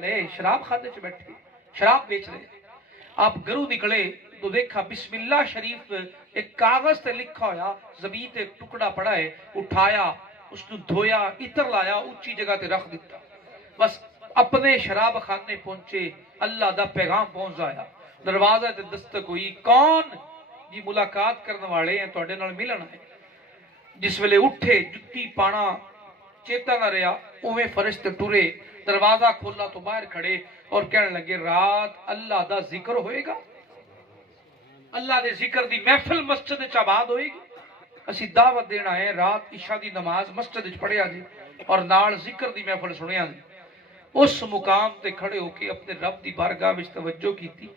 खड़े शराब खाने च बैठे, शराब बेच रहे। आप घरों निकले तो देखा बिस्मिल्लाह शरीफ एक कागज से लिखा होया, जमीन ते टुकड़ा पड़ा है, उठाया, उसको धोया, इतर लाया, ऊंची जगह ते रख दिता। बस अपने शराब खाने पहुंचे, अल्लाह दा पैगाम पहुंच जाया। दरवाजा ते दस्तक हुई, कौन जी? मुलाकात करने वाले हैं, तुहाडे नाल मिलन आए। जिस वेले उठे जुत्ती पाना चेता ना रहा, उवें फरिश्ते टुरे, दरवाजा खोला तो बाहर खड़े और कहने लगे रात अल्लाह दा जिक्र होएगा, अल्लाह दे जिक्र दी महफिल मस्जिद च आबाद होएगी। असी दावत देना है, रात इशा दी नमाज मस्जिद च पढ़िया जी और नाल जिक्र दी महफिल सुनिया जी। उस मुकाम ते खड़े होके अपने रब दी बारगाह विच तवज्जो कीती।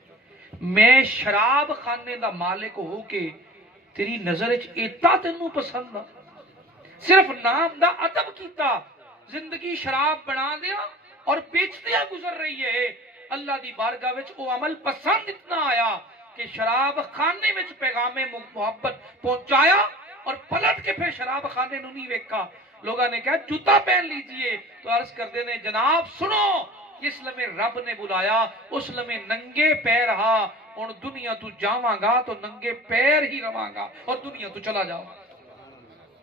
मैं शराब खाने दा मालिक होके तेरी नजर च इतना तेनू पसंद आ, सिर्फ नाम दा अदब कीता, जिंदगी शराब बना दिया और बेचदिया गुजर रही है। अल्लाह दी बारगाह विच वो अमल पसंद इतना आया कि शराब खाने में पैगामे मोहब्बत पहुंचाया और पलट के फिर शराब खाने नू नहीं वेखा। लोगों ने कहा जूता पहन लीजिए, तो अर्ज करते ने जनाब सुनो, जिस लमे रब ने बुलाया उस लमे नंगे पैर रहा। हुण दुनिया तू जावांगा तो नंगे पैर ही रवांगा और दुनिया तू चला जाऊंगा।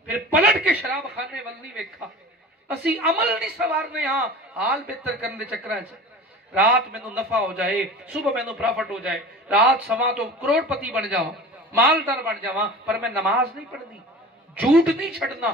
फिर पलट के शराब खाने वाल नहीं वेखा। असी अमल नहीं सवारने, हाँ हाल बेहतर करने चक्कर च। रात मैनू नफा हो जाए, सुबह मैनू प्रॉफिट हो जाए, रात समा तो करोड़पति बन जावा, मालदार बन जावा, पर मैं नमाज नहीं पढ़नी, झूठ नहीं छड़ना,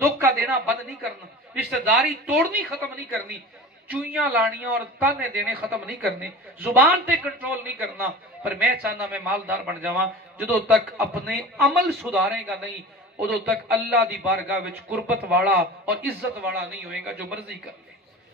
धोखा देना बंद नहीं करना, रिश्तेदारी तोड़नी खत्म नहीं करनी, चुईयां लानियां और ताने देने खत्म नहीं करने, जुबान पे कंट्रोल नहीं करना। पर मैं चाहना मैं मालदार बन जावा। जो तक अपने अमल सुधारेगा नहीं, उदों तक अल्लाह दी बारगाह विच कुर्बत वाला और इज्जत वाला नहीं होएगा, जो मर्जी कर।